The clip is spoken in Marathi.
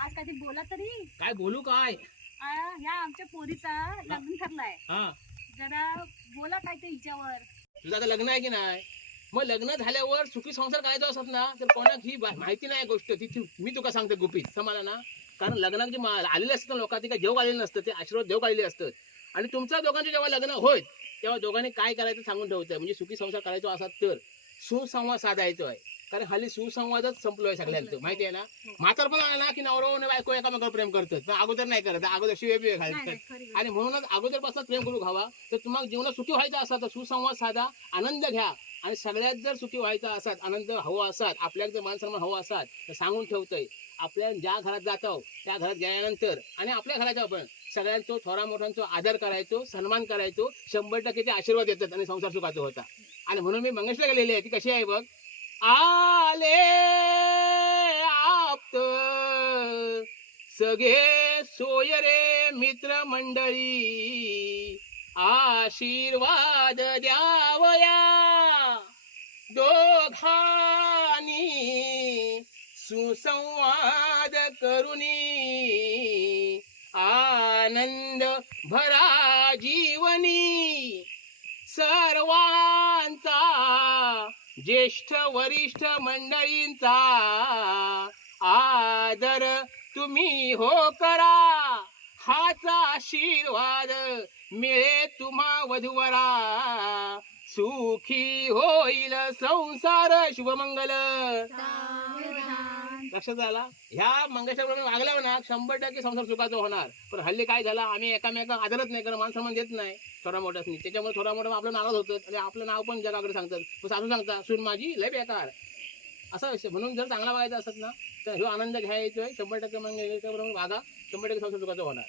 आज काहीतरी बोला तरी. काय बोलू काय? ह्या आमच्या पोरीचा लग्न ठरलाय. हा. जरा बोला काय ते हिच्यावर. तुझं आता लग्न आहे की नाही? मग लग्न झाल्यावर सुखी संसार करायचा असत ना तर कोणाक ही माहिती नाही गोष्ट. ती ती- मी तुका सांगते गुपित. समजा ना? कारण लग्नात जे मा- आलेले असतात ना लोक ते काय देव आलेले नसतं ते आशीर्वाद देव आलेले असतात. आणि तुमच्या दोघांचे जेव्हा लग्न होत तेव्हा दोघांनी काय करायचं सांगून ठेवतं म्हणजे सुखी संसार करायचा असात तर. सुसंवाद साधायचा आहे कारण हल्ली सुसंवादच संपलोय सगळ्यांचं. माहिती आहे ना? म्हातार पण आहे ना की नवरा बायको एकामेकावर प्रेम करतात. पण अगोदर नाही करत. अगोदर शिवे बिवे घालतात. आणि म्हणूनच अगोदरपासून प्रेम करू घावा. तर तुम्हाला जीवनात सुखी व्हायचं असा तर सुसंवाद साधा. आनंद घ्या. आणि सगळ्यात जर सुखी व्हायचा असात आनंद हवा असात आपल्याला जर मान सन्मान हवा असात तर सांगून ठेवतोय आपल्या ज्या घरात जातो त्या घरात गेल्यानंतर आणि आपल्या घराच्या आपण सगळ्यांचो थोरा मोठ्यांचो आदर करायचो सन्मान करायचो शंभर टक्के ते आशीर्वाद देतात आणि संसार सुखाचा होता. आणि म्हणून मी मंगेशला गेलेली आहे ती कशी आहे बघ? आले आप्त सगळे सोय रे मित्र मंडळी आशीर्वाद द्या. सुसंवाद करुणी आनंद भरा जीवनी. सर्वांचा ज्येष्ठ वरिष्ठ मंडळींचा आदर तुम्ही हो करा. हाचा आशीर्वाद मिळे तुम्हा वधूवरा. सुखी होईल संसार शुभमंगल. लक्षात आला? ह्या मंगेशाप्रमाणे वागल्यावर ना शंभर टक्के संसार सुखाचा होणार. पण हल्ली काय झाला? आम्ही एकामेका आदरच नाही कारण मान देत नाही. थोडा मोठ्यासनी त्याच्यामुळे थोडा मोठा आपलं नाराज होतं आणि आपलं नाव पण जगाकडे सांगतात. मग सासू सांगता सून माझी लय बेकार. असा विषय. म्हणून जर चांगला वागायचा असत ना तर ह्यो आनंद घ्यायचो. आहे शंभर टक्के मंगेशाप्रमाणे वागा. शंभर टक्के संसार सुखाचा होणार.